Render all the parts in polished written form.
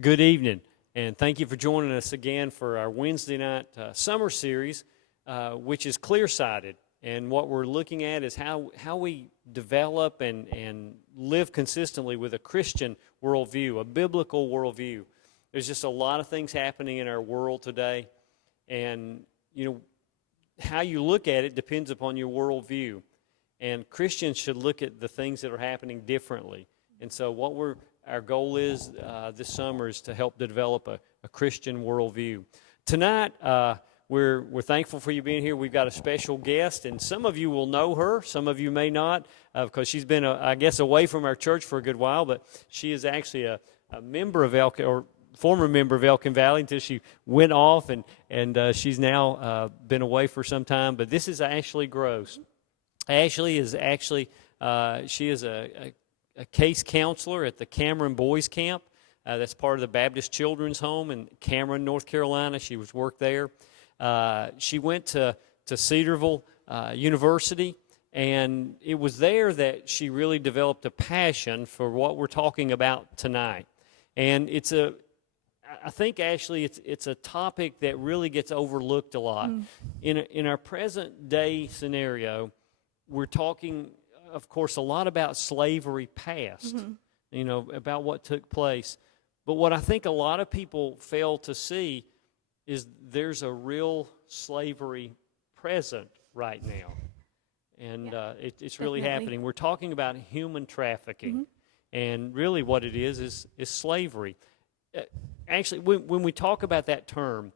Good evening, and thank you for joining us again for our Wednesday night summer series, which is clear-sighted. And what we're looking at is how we develop and live consistently with a Christian worldview, a biblical worldview. There's just a lot of things happening in our world today, and how you look at it depends upon your worldview. And Christians should look at the things that are happening differently. And so our goal is this summer is to help develop a Christian worldview. Tonight, we're thankful for you being here. We've got a special guest, and some of you will know her, some of you may not, because she's been, I guess, away from our church for a good while, but she is actually a member of Elkin, or former member of Elkin Valley until she went off, and she's now been away for some time. But this is Ashley Gross. Ashley is actually, she is a case counselor at the Cameron Boys Camp. That's part of the Baptist Children's Home in Cameron, North Carolina. She worked there. She went to Cedarville University, and it was there that she really developed a passion for what we're talking about tonight. And I think, Ashley, it's a topic that really gets overlooked a lot. In our present day scenario, we're talking, of course, a lot about slavery past, about what took place. But what I think a lot of people fail to see is there's a real slavery present right now. And it's really happening. We're talking about human trafficking. And really what it is slavery. Actually, when we talk about that term,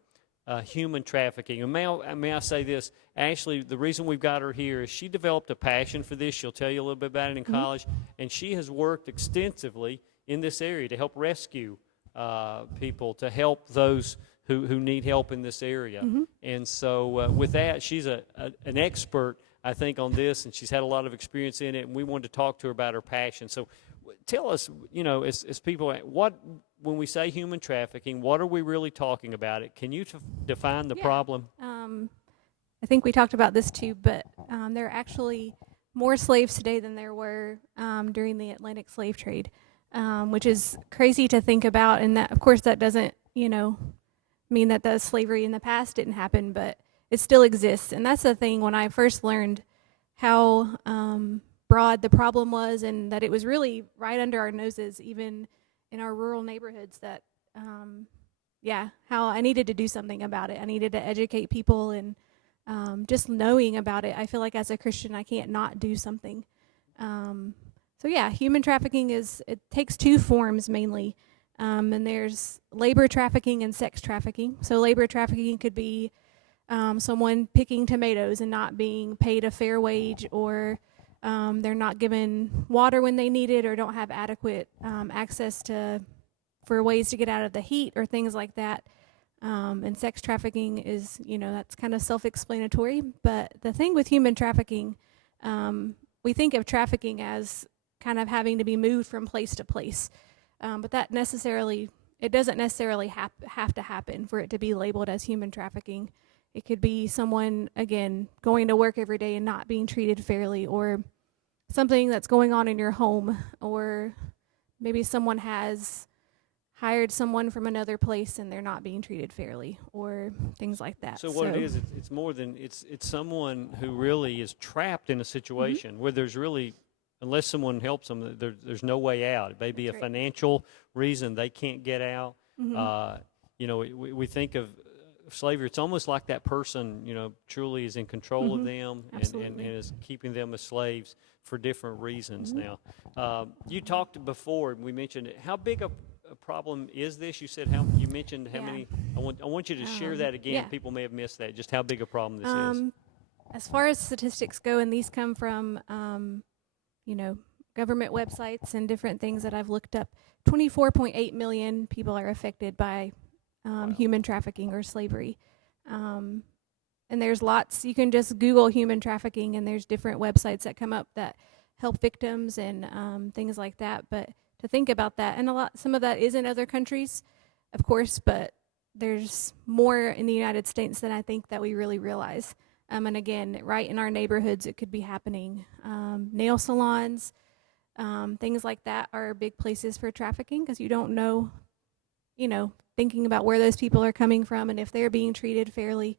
human trafficking, and may I say this, Ashley, the reason we've got her here is she developed a passion for this. She'll tell you a little bit about it in college, and she has worked extensively in this area to help rescue people, to help those who need help in this area. And so with that, she's an expert, I think, on this, and she's had a lot of experience in it, and we wanted to talk to her about her passion. So tell us, as people, when we say human trafficking, what are we really talking about? Can you define the problem? I think we talked about this too, but there are actually more slaves today than there were during the Atlantic slave trade, which is crazy to think about. And that, of course, that doesn't, mean that the slavery in the past didn't happen, but it still exists. And that's the thing, when I first learned how broad the problem was, and that it was really right under our noses, even in our rural neighborhoods, that, how I needed to do something about it. I needed to educate people, and just knowing about it, I feel like as a Christian, I can't not do something. Human trafficking it takes two forms mainly. And there's labor trafficking and sex trafficking. So labor trafficking could be someone picking tomatoes and not being paid a fair wage, or they're not given water when they need it, or don't have adequate access for ways to get out of the heat, or things like that. And sex trafficking is, that's kind of self-explanatory. But the thing with human trafficking, we think of trafficking as kind of having to be moved from place to place. But it doesn't necessarily have to happen for it to be labeled as human trafficking. It could be someone, again, going to work every day and not being treated fairly, or something that's going on in your home, or maybe someone has hired someone from another place and they're not being treated fairly, or things like that. So what it is, it's more than, it's someone who really is trapped in a situation where there's really, unless someone helps them, there's no way out. It may be a financial reason they can't get out. We think of slavery, it's almost like that person, truly is in control of them and is keeping them as slaves for different reasons now. You talked before, we mentioned it. How big a problem is this? You said you mentioned how many. I want you to share that again. People may have missed that. Just how big a problem this is. As far as statistics go, and these come from government websites and different things that I've looked up, 24.8 million people are affected by human trafficking or slavery. And there's lots. You can just Google human trafficking, and there's different websites that come up that help victims and things like that. But to think about that, and some of that is in other countries, of course, but there's more in the United States than I think that we really realize. And again, right in our neighborhoods, it could be happening. Nail salons, things like that are big places for trafficking, because you don't know thinking about where those people are coming from and if they're being treated fairly,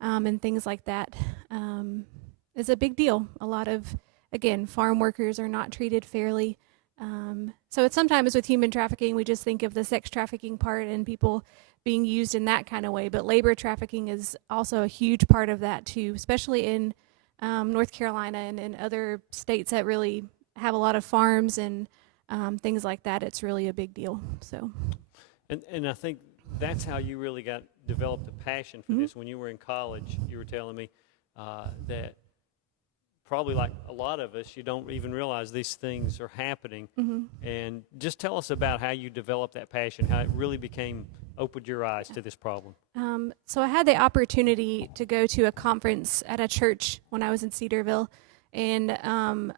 and things like that, is a big deal. A lot of, again, farm workers are not treated fairly. So it's sometimes with human trafficking, we just think of the sex trafficking part and people being used in that kind of way. But labor trafficking is also a huge part of that too, especially in North Carolina and in other states that really have a lot of farms and things like that. It's really a big deal. So, and I think that's how you really developed a passion for this. When you were in college, you were telling me that probably like a lot of us, you don't even realize these things are happening. And just tell us about how you developed that passion, how it really opened your eyes to this problem. So I had the opportunity to go to a conference at a church when I was in Cedarville, and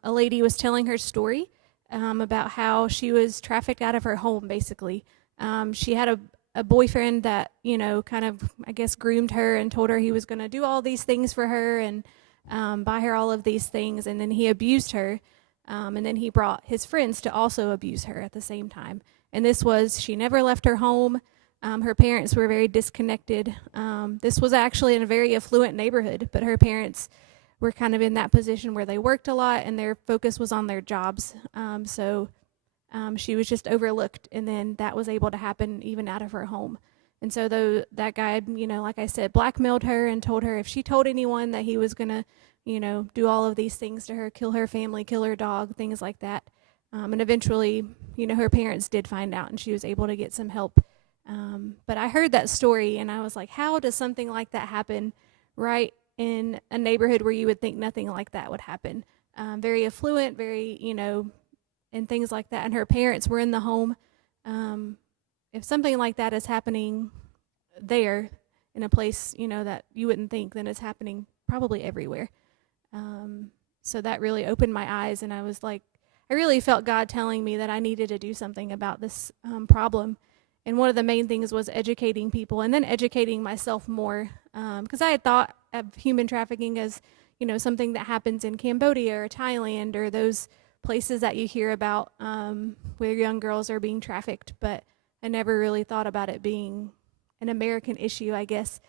a lady was telling her story about how she was trafficked out of her home, basically. She had a boyfriend that, kind of, I guess, groomed her and told her he was going to do all these things for her and buy her all of these things, and then he abused her, and then he brought his friends to also abuse her at the same time. And she never left her home. Her parents were very disconnected. This was actually in a very affluent neighborhood, but her parents were kind of in that position where they worked a lot and their focus was on their jobs. So she was just overlooked, and then that was able to happen even out of her home. And so that guy, like I said, blackmailed her and told her if she told anyone that he was going to, do all of these things to her, kill her family, kill her dog, things like that. And eventually, her parents did find out and she was able to get some help. But I heard that story and I was like, how does something like that happen right in a neighborhood where you would think nothing like that would happen? Very affluent, very, and things like that. And her parents were in the home. If something like that is happening there in a place, that you wouldn't think, then it's happening probably everywhere. So that really opened my eyes, and I was like, I really felt God telling me that I needed to do something about this problem. And one of the main things was educating people and then educating myself more, because I had thought of human trafficking as, something that happens in Cambodia or Thailand or those places that you hear about where young girls are being trafficked, but I never really thought about it being an American issue, I guess,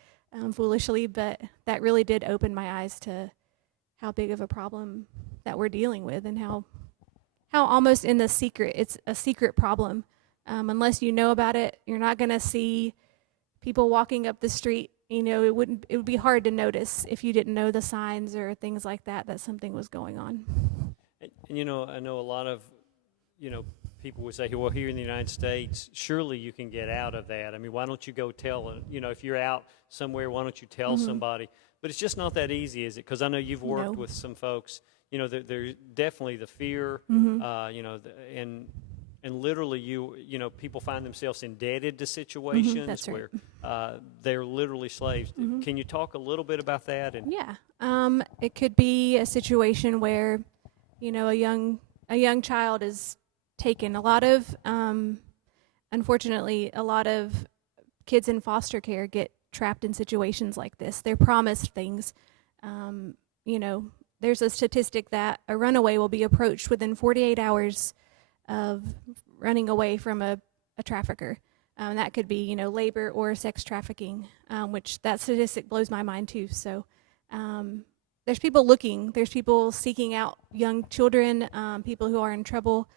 foolishly, but that really did open my eyes to how big of a problem that we're dealing with and how almost in the secret, it's a secret problem. Unless you know about it, you're not going to see people walking up the street. It would be hard to notice if you didn't know the signs or things like that something was going on. And I know a lot of, people would say, well, here in the United States, surely you can get out of that. I mean, why don't you go tell, if you're out somewhere, why don't you tell somebody? But it's just not that easy, is it? Because I know you've worked with some folks, there's definitely the fear, and literally people find themselves indebted to situations That's right. where they're literally slaves. Can you talk a little bit about that? Yeah. It could be a situation where, a young child is taken. Unfortunately, a lot of kids in foster care get trapped in situations like this. They're promised things. There's a statistic that a runaway will be approached within 48 hours of running away from a trafficker. That could be, labor or sex trafficking, which that statistic blows my mind too. So there's people looking, there's people seeking out young children, people who are in trouble,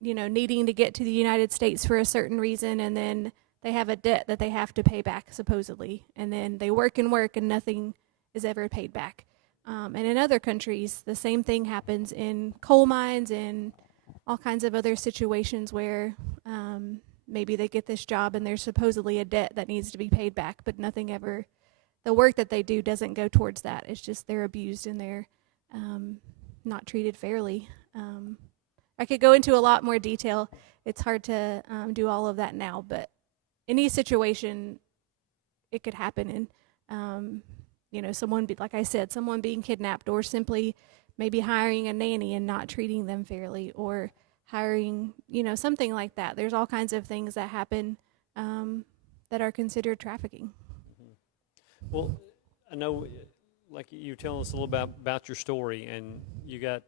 needing to get to the United States for a certain reason, and then they have a debt that they have to pay back, supposedly. And then they work and nothing is ever paid back. And in other countries, the same thing happens in coal mines and all kinds of other situations where maybe they get this job and there's supposedly a debt that needs to be paid back, but the work that they do doesn't go towards that. It's just they're abused and they're not treated fairly. I could go into a lot more detail. It's hard to do all of that now, but any situation, it could happen. And, someone, like I said, someone being kidnapped, or simply maybe hiring a nanny and not treating them fairly, or hiring, something like that. There's all kinds of things that happen that are considered trafficking. Well, I know, like you were telling us a little about your story, and you got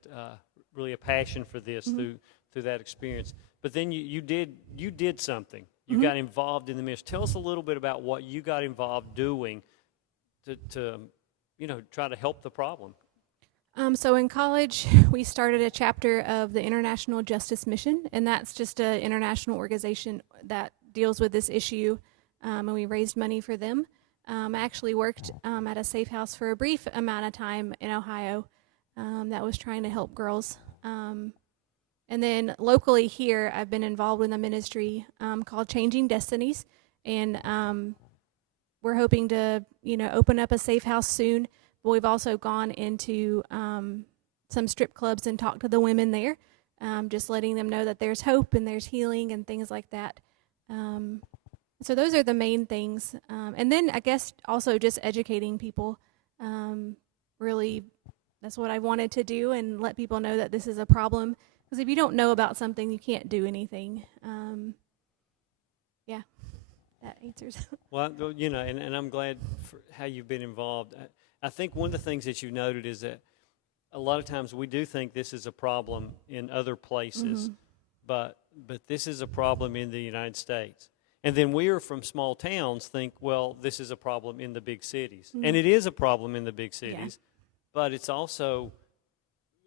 really a passion for this through that experience. but then you did something. You Mhm. got involved in the ministry. Tell us a little bit about what you got involved doing to try to help the problem. So in college, we started a chapter of the International Justice Mission, and that's just an international organization that deals with this issue, and we raised money for them. I actually worked at a safe house for a brief amount of time in Ohio that was trying to help girls. And then locally here, I've been involved in a ministry called Changing Destinies, and we're hoping to, open up a safe house soon. But we've also gone into some strip clubs and talked to the women there, just letting them know that there's hope and there's healing and things like that. So those are the main things. And then I guess also just educating people. Really, that's what I wanted to do, and let people know that this is a problem. Because if you don't know about something, you can't do anything. Yeah, that answers. Well, and I'm glad for how you've been involved. I think one of the things that you noted is that a lot of times we do think this is a problem in other places, but this is a problem in the United States. And then we are from small towns think, well, this is a problem in the big cities. And it is a problem in the big cities, but it's also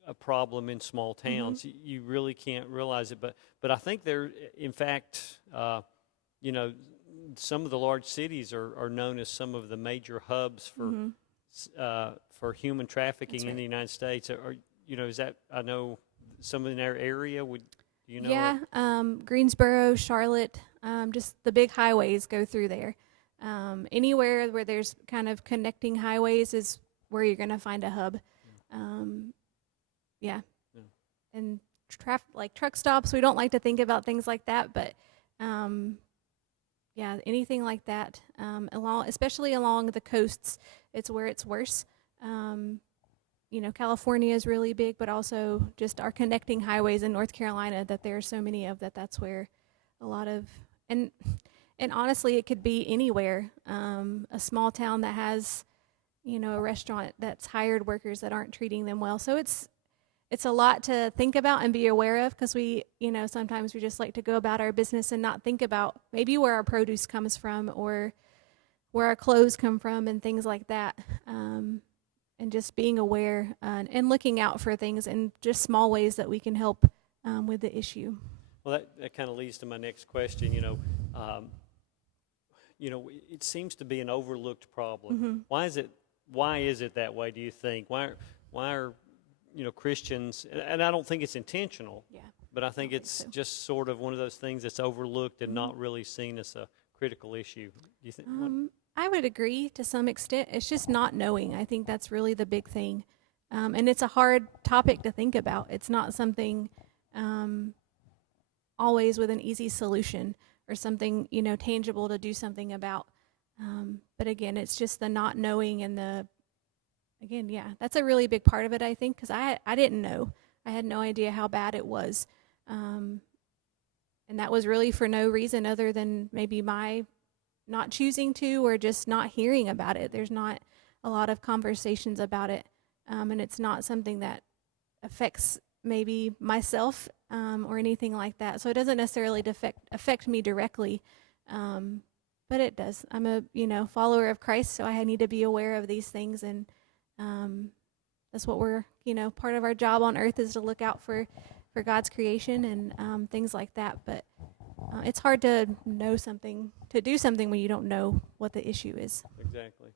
a problem in small towns. You really can't realize it, but I think there, in fact, some of the large cities are known as some of the major hubs for human trafficking in the United States. Is that, I know some in our area, Yeah, Greensboro, Charlotte, just the big highways go through there. Anywhere where there's kind of connecting highways is where you're going to find a hub. Yeah. And like truck stops, we don't like to think about things like that, but yeah, anything like that, especially along the coasts, it's where it's worse. California is really big, but also just our connecting highways in North Carolina that there are so many of that's where a lot of, and honestly, it could be anywhere. A small town that has, a restaurant that's hired workers that aren't treating them well. So it's a lot to think about and be aware of, because we, sometimes we just like to go about our business and not think about maybe where our produce comes from or where our clothes come from and things like that. And just being aware and looking out for things and just small ways that we can help with the issue. Well, that kind of leads to my next question. It seems to be an overlooked problem. Why is it that way, do you think? Why are Christians, and I don't think it's intentional, but I think it's just sort of one of those things that's overlooked and not really seen as a critical issue. Do you think? I would agree to some extent. It's just not knowing. I think that's really the big thing. And it's a hard topic to think about. It's not something always with an easy solution or something, tangible to do something about. But again, it's just the not knowing and that's a really big part of it, I think, because I didn't know. I had no idea how bad it was. And that was really for no reason other than maybe my not choosing to or just not hearing about it. There's not a lot of conversations about it, and it's not something that affects maybe myself or anything like that. So it doesn't necessarily affect me directly, but it does. I'm a follower of Christ, so I need to be aware of these things, and that's what we're part of our job on earth is to look out for God's creation and things like that. But it's hard to do something when you don't know what the issue is. Exactly.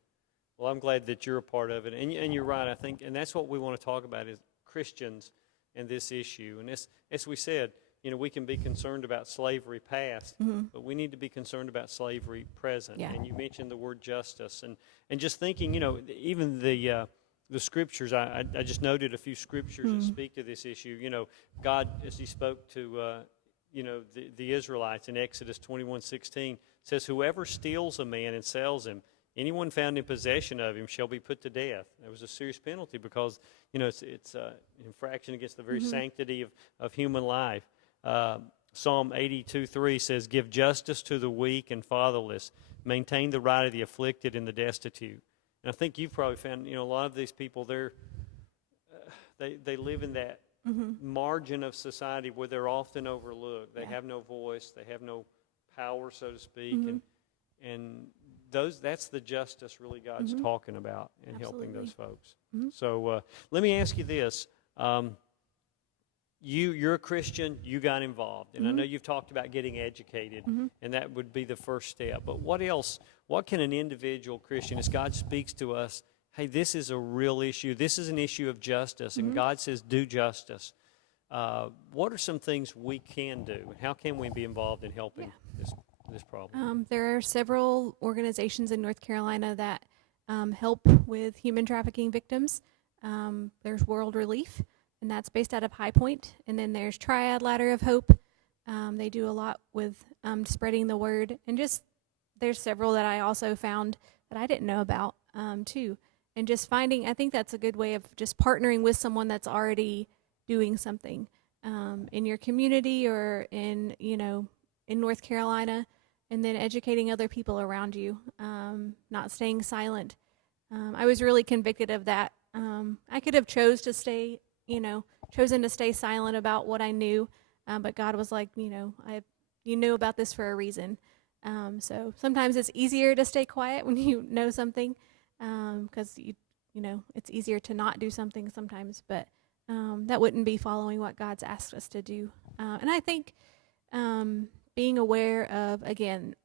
Well, I'm glad that you're a part of it, and you're right. I think, and that's what we want to talk about is Christians and this issue. And as we said, we can be concerned about slavery past, but we need to be concerned about slavery present. Yeah. And you mentioned the word justice, and just thinking, even the scriptures. I just noted a few scriptures that speak to this issue. God, as He spoke to the Israelites in Exodus 21:16, says, "Whoever steals a man and sells him, anyone found in possession of him shall be put to death." That was a serious penalty because it's an infraction against the very sanctity of human life. Psalm 82:3 says, "Give justice to the weak and fatherless, maintain the right of the afflicted and the destitute." And I think you've probably found a lot of these people they live in that margin of society where they're often overlooked. They Yeah. have no voice. They have no power, so to speak, Mm-hmm. and that's the justice really God's Mm-hmm. talking about and helping Absolutely. those folks. Mm-hmm. So let me ask you this. You're a Christian, you got involved, and I Mm-hmm. know you've talked about getting educated, Mm-hmm. and that would be the first step. But what else? What can an individual Christian, as God speaks to us, hey, this is a real issue. This is an issue of justice, and Mm-hmm. God says, do justice. What are some things we can do, and how can we be involved in helping this problem? There are several organizations in North Carolina that help with human trafficking victims. There's World Relief, and that's based out of High Point. And then there's Triad Ladder of Hope. They do a lot with spreading the word. And just there's several that I also found that I didn't know about too. And just finding, I think that's a good way of just partnering with someone that's already doing something in your community or in North Carolina, and then educating other people around you, not staying silent. I was really convicted of that. I could have chosen to stay silent about what I knew, but God was like, you knew about this for a reason. So sometimes it's easier to stay quiet when you know something, because it's easier to not do something sometimes, but that wouldn't be following what God's asked us to do. And I think being aware of, again,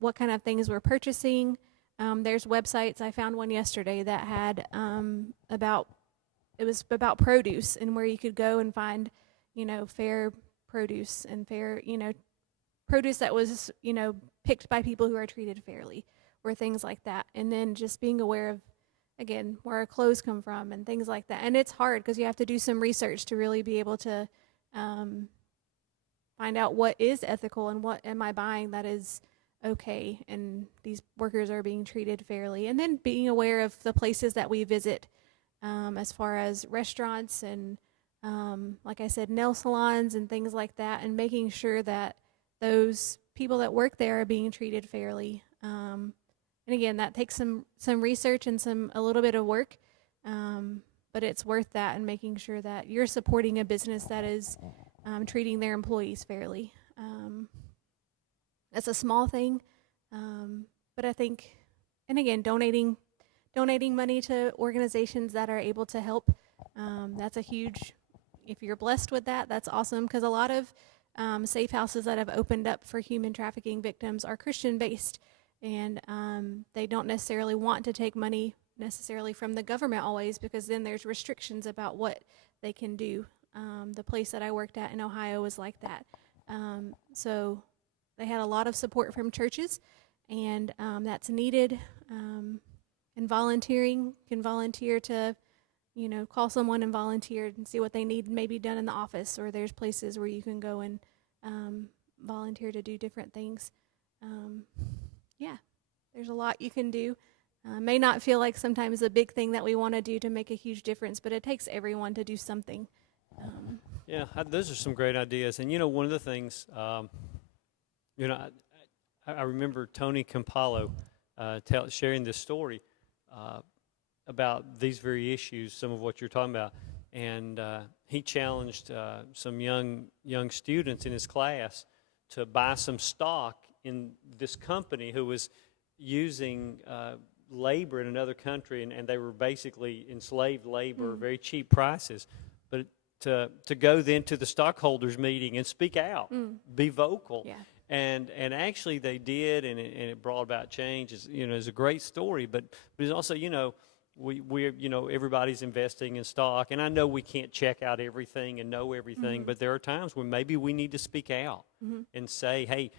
what kind of things we're purchasing. There's websites. I found one yesterday that had about produce and where you could go and find, fair produce and fair, produce that was, picked by people who are treated fairly or things like that. And then just being aware of, again, where our clothes come from and things like that. And it's hard because you have to do some research to really be able to find out what is ethical and what am I buying that is okay and these workers are being treated fairly. And then being aware of the places that we visit, as far as restaurants and, like I said, nail salons and things like that, and making sure that those people that work there are being treated fairly. And again, that takes some research and a little bit of work, but it's worth that, and making sure that you're supporting a business that is treating their employees fairly. That's a small thing, but I think, and again, donating money to organizations that are able to help. That's a huge. If you're blessed with that, that's awesome, because a lot of safe houses that have opened up for human trafficking victims are Christian based, and they don't necessarily want to take money necessarily from the government always, because then there's restrictions about what they can do. The place that I worked at in Ohio was like that. So they had a lot of support from churches, and that's needed. And volunteering, can volunteer to, call someone and volunteer and see what they need maybe done in the office, or there's places where you can go and volunteer to do different things. Yeah, there's a lot you can do. May not feel like sometimes a big thing that we want to do to make a huge difference, but it takes everyone to do something. Those are some great ideas. And, one of the things, I remember Tony Campolo sharing this story about these very issues, some of what you're talking about. And he challenged some young students in his class to buy some stock in this company who was using labor in another country, and they were basically enslaved labor, very cheap prices. But to go then to the stockholders meeting and speak out, be vocal. Yeah. And actually they did, and it brought about change. It's a great story, but it's also, we everybody's investing in stock, and I know we can't check out everything and know everything, but there are times when maybe we need to speak out and say, hey,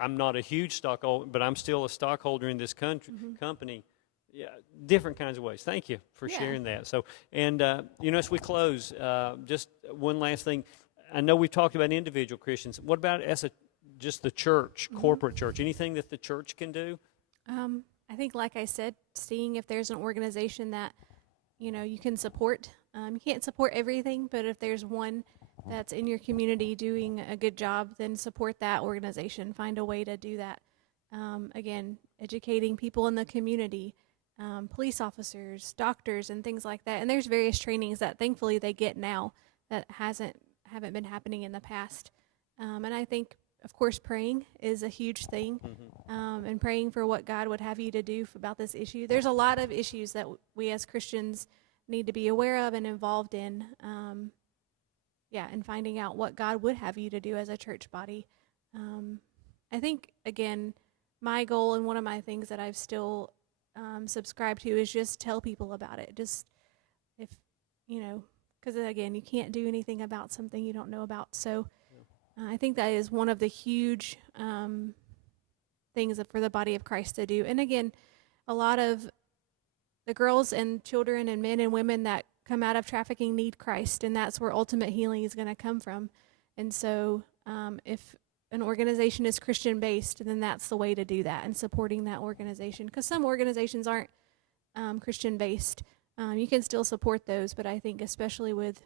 I'm not a huge stockholder, but I'm still a stockholder in this company. Yeah, different kinds of ways. Thank you for sharing that. So, and as we close, just one last thing. I know we've talked about individual Christians. What about just the church, corporate church? Anything that the church can do? I think, like I said, seeing if there's an organization that, you can support. You can't support everything, but if there's one that's in your community doing a good job, then support that organization. Find a way to do that. Again, educating people in the community, police officers, doctors, and things like that. And there's various trainings that thankfully they get now that haven't been happening in the past. And I think, of course, praying is a huge thing, and praying for what God would have you to do about this issue. There's a lot of issues that we as Christians need to be aware of and involved in, and finding out what God would have you to do as a church body. I think, again, my goal and one of my things that I've still subscribed to is just tell people about it. Just because, again, you can't do anything about something you don't know about. So I think that is one of the huge things for the body of Christ to do. And again, a lot of the girls and children and men and women that come out of trafficking need Christ, and that's where ultimate healing is going to come from. And so if an organization is Christian-based, then that's the way to do that, and supporting that organization. Because some organizations aren't Christian-based. You can still support those, but I think especially with,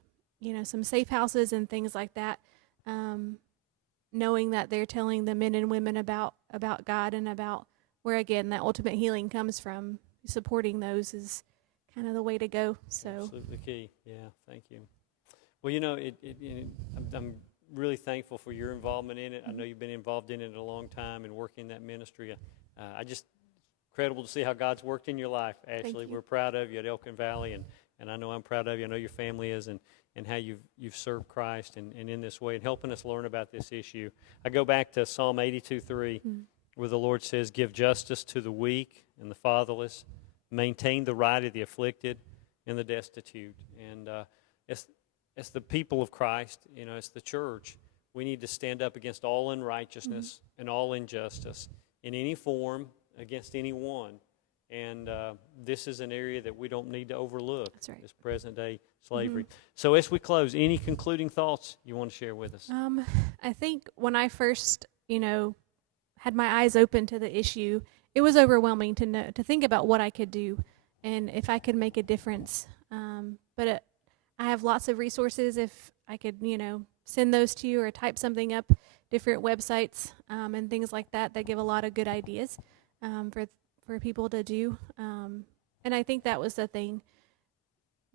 some safe houses and things like that, knowing that they're telling the men and women about God and about where, again, that ultimate healing comes from, supporting those is kind of the way to go. So absolutely key. Yeah, thank you. Well, I'm really thankful for your involvement in it. I know you've been involved in it a long time and working in that ministry. Incredible to see how God's worked in your life, Ashley. We're proud of you at Elkin Valley, and I know I'm proud of you. I know your family is, and how you've served Christ and in this way and helping us learn about this issue. I go back to Psalm 82:3, where the Lord says, "Give justice to the weak and the fatherless, maintain the right of the afflicted and the destitute." And as the people of Christ, as the church, we need to stand up against all unrighteousness and all injustice in any form against anyone. And this is an area that we don't need to overlook. That's right. This present-day slavery. So as we close, any concluding thoughts you want to share with us? I think when I first, had my eyes open to the issue, it was overwhelming to think about what I could do and if I could make a difference. But I have lots of resources. If I could, send those to you or type something up, different websites and things like that give a lot of good ideas for people to do. And I think that was the thing.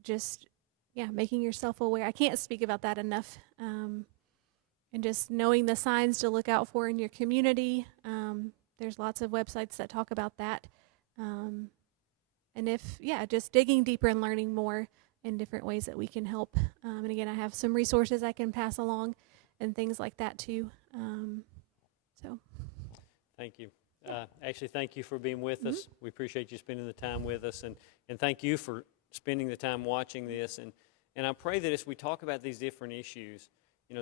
Just, making yourself aware. I can't speak about that enough. And just knowing the signs to look out for in your community. There's lots of websites that talk about that. And just digging deeper and learning more in different ways that we can help. And again, I have some resources I can pass along and things like that too. Thank you. Ashley, thank you for being with us. We appreciate you spending the time with us. And thank you for spending the time watching this. And I pray that as we talk about these different issues,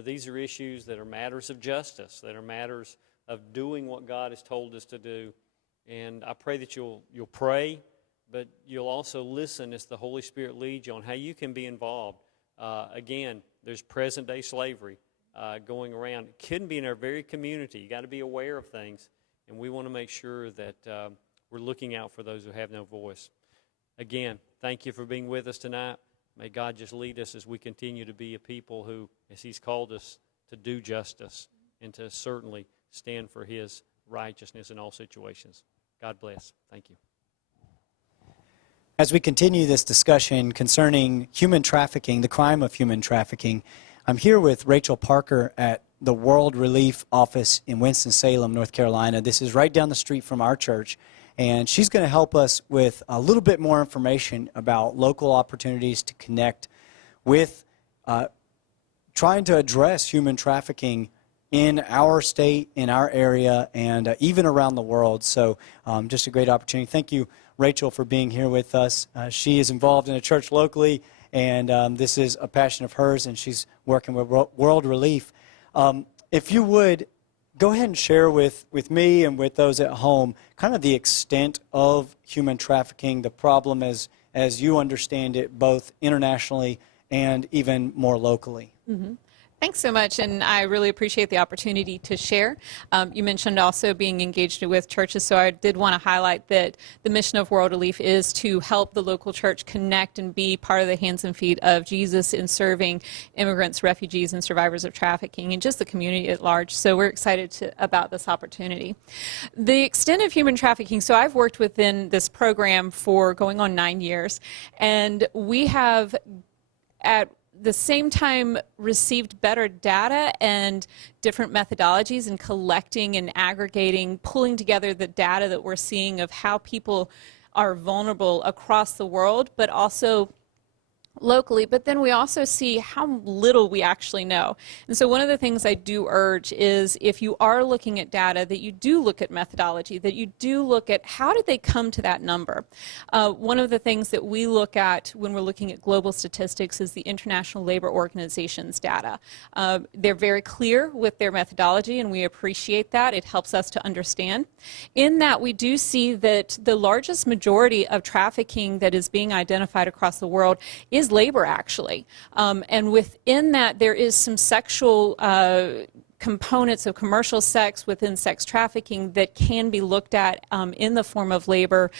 these are issues that are matters of justice, that are matters of doing what God has told us to do. And I pray that you'll pray, but you'll also listen as the Holy Spirit leads you on how you can be involved. Again, there's present-day slavery going around. It couldn't be in our very community. You got to be aware of things, and we want to make sure that we're looking out for those who have no voice. Again, thank you for being with us tonight. May God just lead us as we continue to be a people who, as He's called us, to do justice and to certainly stand for His righteousness in all situations. God bless. Thank you. As we continue this discussion concerning human trafficking, the crime of human trafficking, I'm here with Rachel Parker at the World Relief Office in Winston-Salem, North Carolina. This is right down the street from our church, and she's going to help us with a little bit more information about local opportunities to connect with trying to address human trafficking in our state, in our area, and even around the world. So just a great opportunity. Thank you, Rachel, for being here with us. She is involved in a church locally, and this is a passion of hers, and she's working with World Relief. If you would, go ahead and share with me and with those at home kind of the extent of human trafficking, the problem as you understand it, both internationally and even more locally. Mm-hmm. Thanks so much, and I really appreciate the opportunity to share. You mentioned also being engaged with churches, so I did want to highlight that the mission of World Relief is to help the local church connect and be part of the hands and feet of Jesus in serving immigrants, refugees, and survivors of trafficking, and just the community at large. So we're excited about this opportunity. The extent of human trafficking, so I've worked within this program for going on 9 years, and we have at the same time received better data and different methodologies in collecting and aggregating, pulling together the data that we're seeing of how people are vulnerable across the world, but also locally, but then we also see how little we actually know. And so one of the things I do urge is, if you are looking at data, that you do look at methodology, that you do look at how did they come to that number. One of the things that we look at when we're looking at global statistics is the International Labor Organization's data. They're very clear with their methodology, and we appreciate that. It helps us to understand. In that, we do see that the largest majority of trafficking that is being identified across the world is labor, actually. And within that, there is some sexual components of commercial sex within sex trafficking that can be looked at in the form of labor.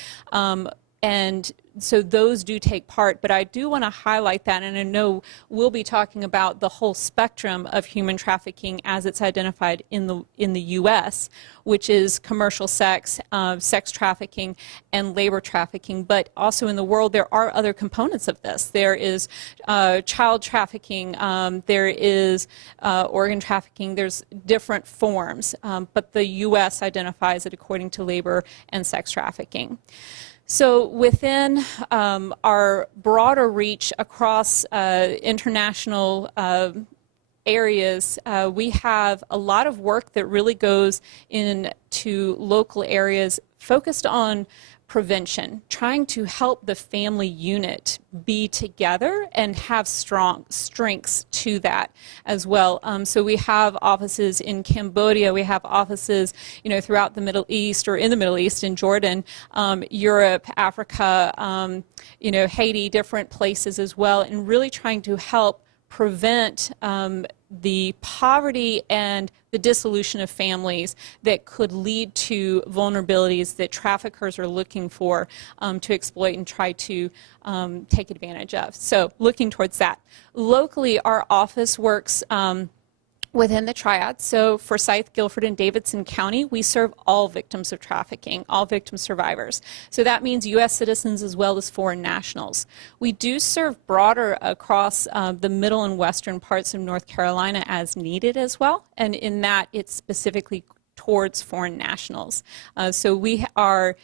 And so those do take part, but I do want to highlight that, and I know we'll be talking about the whole spectrum of human trafficking as it's identified in the U.S., which is commercial sex, sex trafficking, and labor trafficking. But also in the world, there are other components of this. There is child trafficking, there is organ trafficking, there's different forms, but the U.S. identifies it according to labor and sex trafficking. So within our broader reach across international areas, we have a lot of work that really goes into local areas focused on prevention, trying to help the family unit be together and have strong strengths to that as well. So we have offices in Cambodia, we have offices, throughout the Middle East, or in the Middle East, in Jordan, Europe, Africa, Haiti, different places as well, and really trying to help prevent the poverty and the dissolution of families that could lead to vulnerabilities that traffickers are looking for to exploit and try to take advantage of. So looking towards that. Locally, our office works within the triad. So Forsyth, Guilford, and Davidson County, we serve all victims of trafficking, all victim survivors. So that means U.S. citizens as well as foreign nationals. We do serve broader across the middle and western parts of North Carolina as needed as well, and in that it's specifically towards foreign nationals. So we are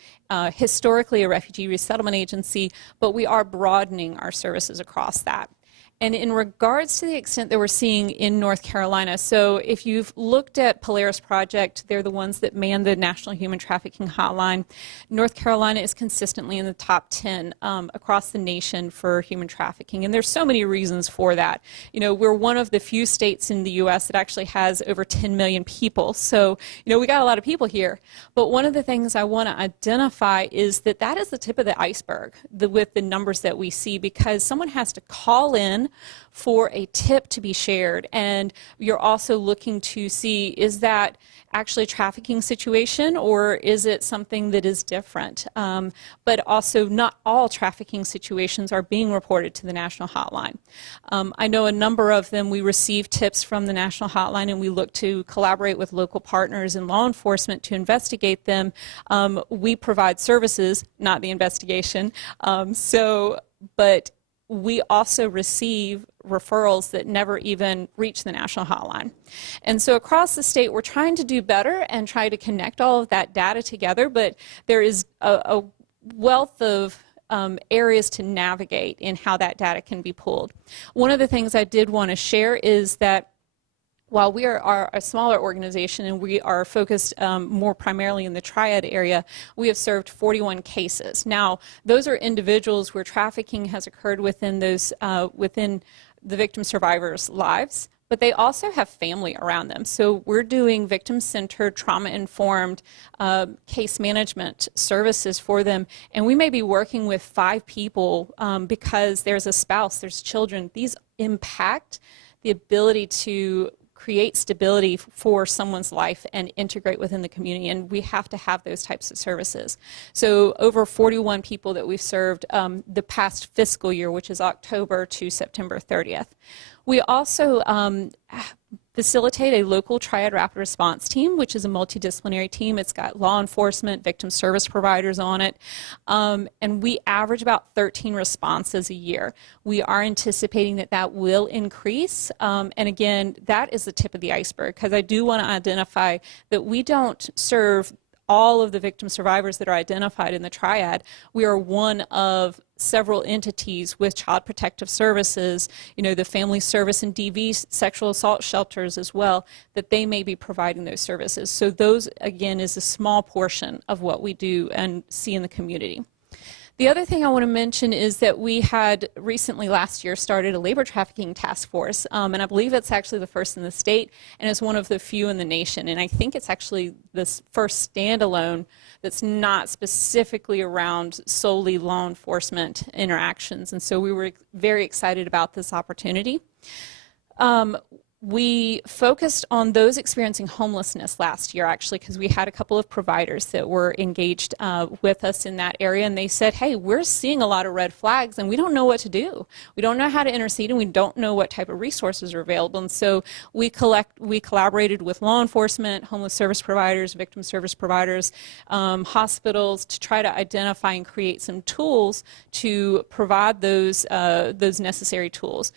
historically a refugee resettlement agency, but we are broadening our services across that. And in regards to the extent that we're seeing in North Carolina, so if you've looked at Polaris Project, they're the ones that man the National Human Trafficking Hotline. North Carolina is consistently in the top 10 across the nation for human trafficking. And there's so many reasons for that. We're one of the few states in the U.S. that actually has over 10 million people. So, we got a lot of people here. But one of the things I want to identify is that is the tip of the iceberg with the numbers that we see, because someone has to call in for a tip to be shared, and you're also looking to see, is that actually a trafficking situation, or is it something that is different? But also, not all trafficking situations are being reported to the National Hotline. I know a number of them, we receive tips from the National Hotline, and we look to collaborate with local partners and law enforcement to investigate them. We provide services, not the investigation. But we also receive referrals that never even reach the National Hotline. And so across the state, we're trying to do better and try to connect all of that data together, but there is a wealth of areas to navigate in how that data can be pulled. One of the things I did want to share is that while we are a smaller organization and we are focused more primarily in the triad area, we have served 41 cases. Now, those are individuals where trafficking has occurred within the victim survivors' lives, but they also have family around them. So we're doing victim-centered, trauma-informed case management services for them, and we may be working with 5 people because there's a spouse, there's children. These impact the ability to create stability for someone's life and integrate within the community, and we have to have those types of services. So over 41 people that we've served the past fiscal year, which is October to September 30th. We also facilitate a local triad rapid response team, which is a multidisciplinary team. It's got law enforcement, victim service providers on it, and we average about 13 responses a year. We are anticipating that that will increase, and again, that is the tip of the iceberg, because I do want to identify that we don't serve all of the victim survivors that are identified in the triad. We are one of several entities with Child Protective Services, the Family Service and DV sexual assault shelters as well, that they may be providing those services. So those, again, is a small portion of what we do and see in the community. The other thing I want to mention is that we had recently last year started a labor trafficking task force, and I believe it's actually the first in the state, and it's one of the few in the nation. And I think it's actually this first standalone that's not specifically around solely law enforcement interactions. And so we were very excited about this opportunity. We focused on those experiencing homelessness last year, actually, because we had a couple of providers that were engaged with us in that area, and they said, hey, we're seeing a lot of red flags, and we don't know what to do. We don't know how to intercede, and we don't know what type of resources are available. And so we collaborated with law enforcement, homeless service providers, victim service providers, hospitals, to try to identify and create some tools to provide those necessary tools.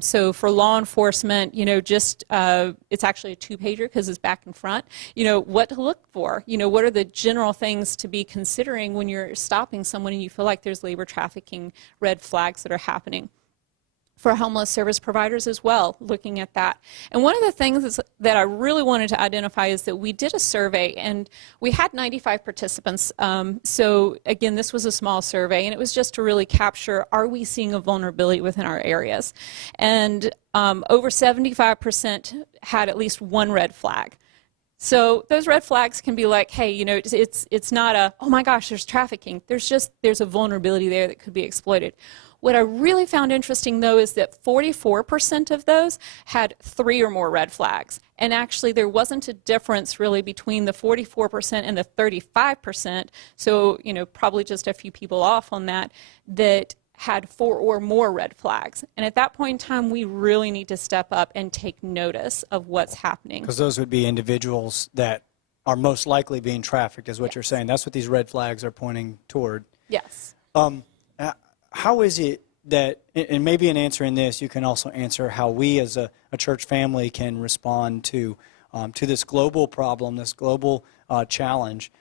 So for law enforcement, it's actually a 2-pager because it's back and front. What to look for. What are the general things to be considering when you're stopping someone and you feel like there's labor trafficking red flags that are happening. For homeless service providers as well, looking at that. And one of the things that I really wanted to identify is that we did a survey, and we had 95 participants. So again, this was a small survey, and it was just to really capture, are we seeing a vulnerability within our areas? And over 75% had at least one red flag. So those red flags can be like, hey, it's not a, oh my gosh, there's trafficking. There's a vulnerability there that could be exploited. What I really found interesting, though, is that 44% of those had 3 or more red flags. And actually, there wasn't a difference really between the 44% and the 35%, so, probably just a few people off on that had 4 or more red flags. And at that point in time, we really need to step up and take notice of what's happening. Because those would be individuals that are most likely being trafficked, is what you're saying. That's what these red flags are pointing toward. Yes. How is it that, and maybe in answering this, you can also answer how we as a church family can respond to this global problem, this global challenge.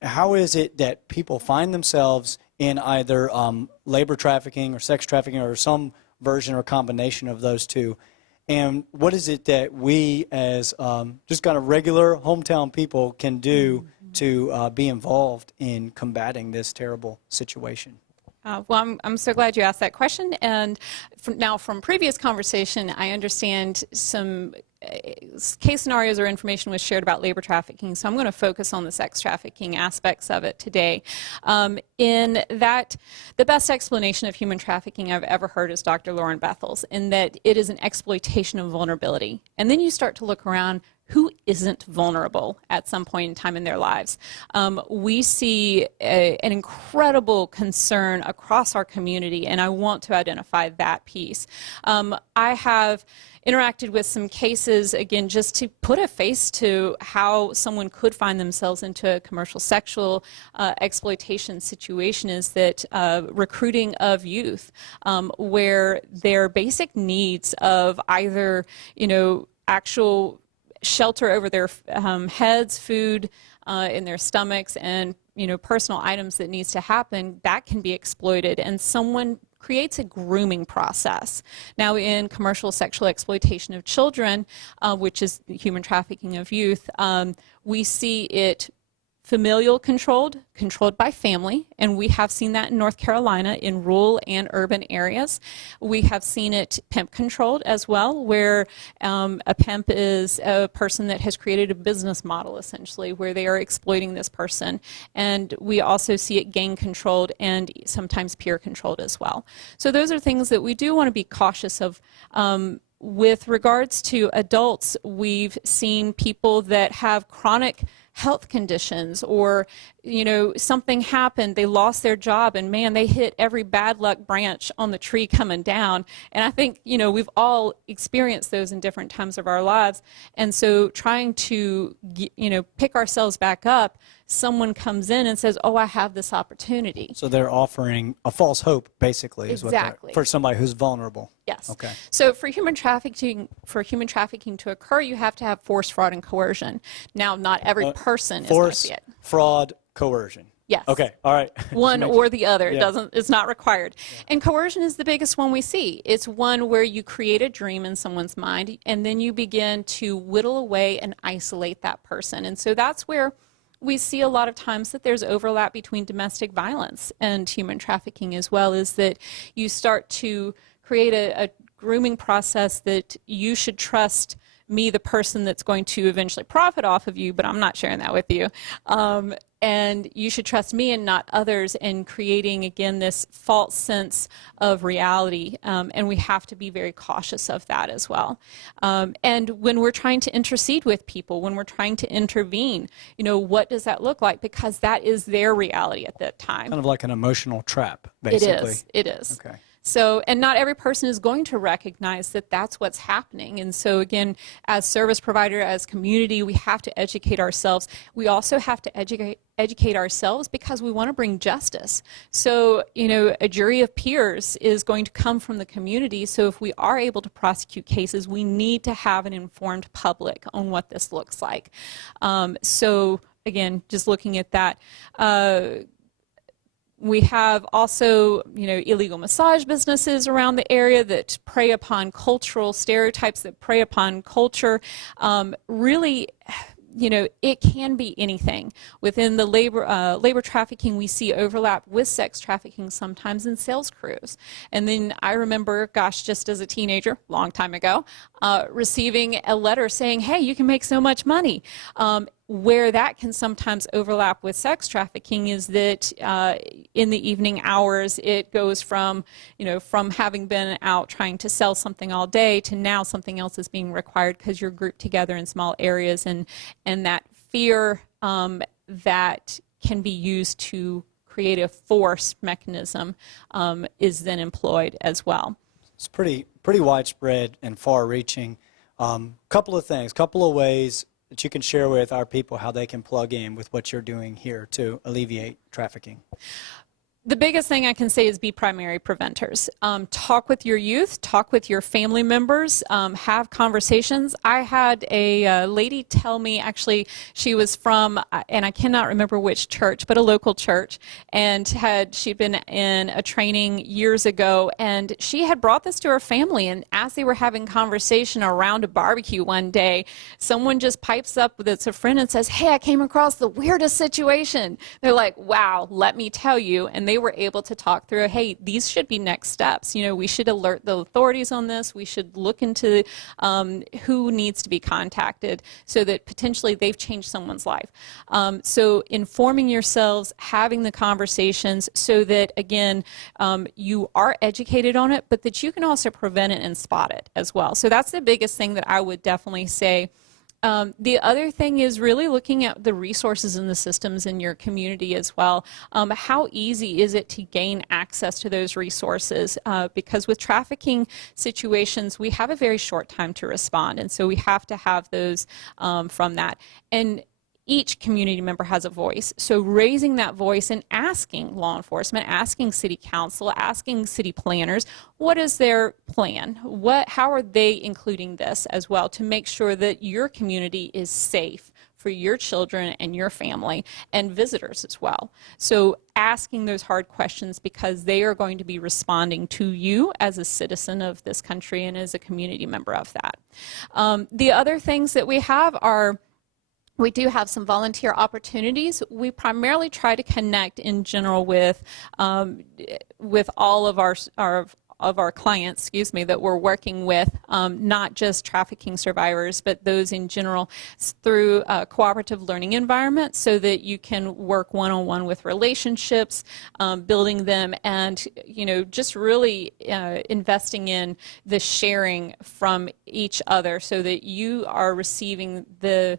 How is it that people find themselves in either labor trafficking or sex trafficking or some version or combination of those two? And what is it that we as just kind of regular hometown people can do to be involved in combating this terrible situation? Well, I'm so glad you asked that question. And now from previous conversation, I understand some case scenarios or information was shared about labor trafficking, so I'm going to focus on the sex trafficking aspects of it today. In that, the best explanation of human trafficking I've ever heard is Dr. Lauren Bethel's, in that it is an exploitation of vulnerability. And then you start to look around, who isn't vulnerable at some point in time in their lives? We see an incredible concern across our community, and I want to identify that piece. I have interacted with some cases, again, just to put a face to how someone could find themselves into a commercial sexual exploitation situation, is that recruiting of youth, where their basic needs of either, actual shelter over their heads, food in their stomachs, and personal items that needs to happen, that can be exploited, and someone creates a grooming process. Now, in commercial sexual exploitation of children, which is human trafficking of youth, we see it familial controlled by family, and we have seen that in North Carolina in rural and urban areas. We have seen it pimp controlled as well, where a pimp is a person that has created a business model, essentially, where they are exploiting this person. And we also see it gang controlled and sometimes peer controlled as well. So those are things that we do want to be cautious of. With regards to adults, we've seen people that have chronic health conditions, or something happened, they lost their job, and man, they hit every bad luck branch on the tree coming down. And I think we've all experienced those in different times of our lives. And so trying to pick ourselves back up, someone comes in and says, oh, I have this opportunity. So they're offering a false hope, basically, is Exactly. for somebody who's vulnerable. Yes. Okay. So for human trafficking to occur, you have to have force, fraud, and coercion. Now, not every person is going to Force, see it. fraud, coercion. Yes. Okay. All right. One or the other. Yeah. It's not required. Yeah. And coercion is the biggest one we see. It's one where you create a dream in someone's mind, and then you begin to whittle away and isolate that person. And so that's where we see a lot of times that there's overlap between domestic violence and human trafficking as well, is that you start to create a grooming process that you should trust me, the person that's going to eventually profit off of you, but I'm not sharing that with you. And you should trust me and not others, in creating, again, this false sense of reality. And we have to be very cautious of that as well. And when we're trying to intercede with people, when we're trying to intervene, what does that look like? Because that is their reality at that time. Kind of like an emotional trap, basically. It is. Okay. So, and not every person is going to recognize that that's what's happening. And so again, as service provider, as community, we have to educate ourselves. We also have to educate ourselves because we want to bring justice. So, a jury of peers is going to come from the community. So if we are able to prosecute cases, we need to have an informed public on what this looks like. So again, just looking at that, we have also, illegal massage businesses around the area that prey upon cultural stereotypes, that prey upon culture. Really, it can be anything. Within the labor trafficking, we see overlap with sex trafficking sometimes in sales crews. And then I remember, gosh, just as a teenager, long time ago, receiving a letter saying, hey, you can make so much money. Where that can sometimes overlap with sex trafficking is that in the evening hours, it goes from, from having been out trying to sell something all day to now something else is being required because you're grouped together in small areas, and that fear that can be used to create a force mechanism is then employed as well. It's pretty widespread and far-reaching. Couple of things, couple of ways that you can share with our people how they can plug in with what you're doing here to alleviate trafficking. The biggest thing I can say is be primary preventers. Talk with your youth, talk with your family members, have conversations. I had a lady tell me, actually, she was from, and I cannot remember which church, but a local church, and she'd been in a training years ago, and she had brought this to her family, and as they were having conversation around a barbecue one day, someone just pipes up that's a friend and says, hey, I came across the weirdest situation. They're like, wow, let me tell you. And they were able to talk through, hey, these should be next steps. We should alert the authorities on this. We should look into who needs to be contacted so that potentially they've changed someone's life. So informing yourselves, having the conversations so that, again, you are educated on it, but that you can also prevent it and spot it as well. So that's the biggest thing that I would definitely say. The other thing is really looking at the resources and the systems in your community as well. How easy is it to gain access to those resources? Because with trafficking situations, we have a very short time to respond, and so we have to have those from that. And each community member has a voice. So raising that voice and asking law enforcement, asking city council, asking city planners, what is their plan? How are they including this as well to make sure that your community is safe for your children and your family and visitors as well? So asking those hard questions, because they are going to be responding to you as a citizen of this country and as a community member of that. The other things that we have are, we do have some volunteer opportunities. We primarily try to connect in general with all of our clients, that we're working with, not just trafficking survivors, but those in general, through a cooperative learning environment, so that you can work one-on-one with relationships, building them, and just really investing in the sharing from each other, so that you are receiving the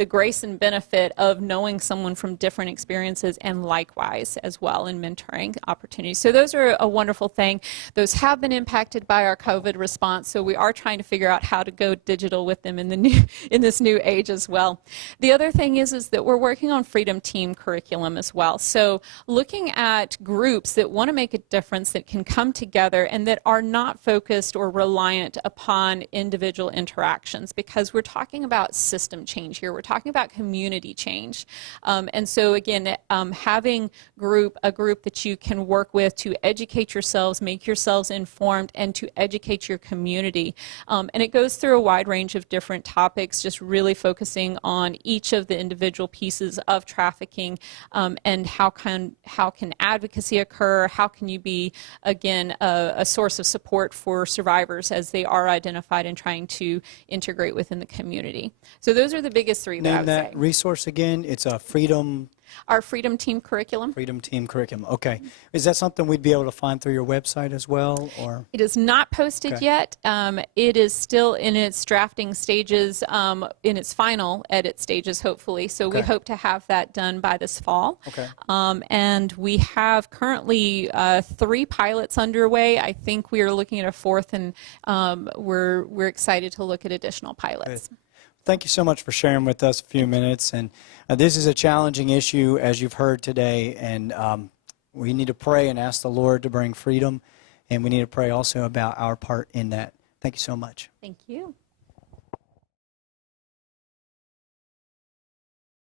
the grace and benefit of knowing someone from different experiences, and likewise as well in mentoring opportunities. So those are a wonderful thing. Those have been impacted by our COVID response, so we are trying to figure out how to go digital with them in this new age as well. The other thing is that we're working on Freedom Team curriculum as well. So looking at groups that want to make a difference, that can come together and that are not focused or reliant upon individual interactions, because we're talking about system change here. We're talking about community change. And so again, having a group that you can work with to educate yourselves, make yourselves informed, and to educate your community. And it goes through a wide range of different topics, just really focusing on each of the individual pieces of trafficking, and how can advocacy occur, how can you be, again, a source of support for survivors as they are identified and trying to integrate within the community. So those are the biggest three that I Name would that say. resource again. It's a Our Freedom Team curriculum. Freedom Team curriculum. Okay. Is that something we'd be able to find through your website as well, or? It is not posted Okay. yet. It is still in its drafting stages, in its final edit stages, hopefully. So we Okay. hope to have that done by this fall. Okay. And we have currently 3 pilots underway. I think we are looking at a 4th, and we're excited to look at additional pilots. Good. Thank you so much for sharing with us a few minutes. And this is a challenging issue, as you've heard today, and we need to pray and ask the Lord to bring freedom, and we need to pray also about our part in that. Thank you so much. Thank you.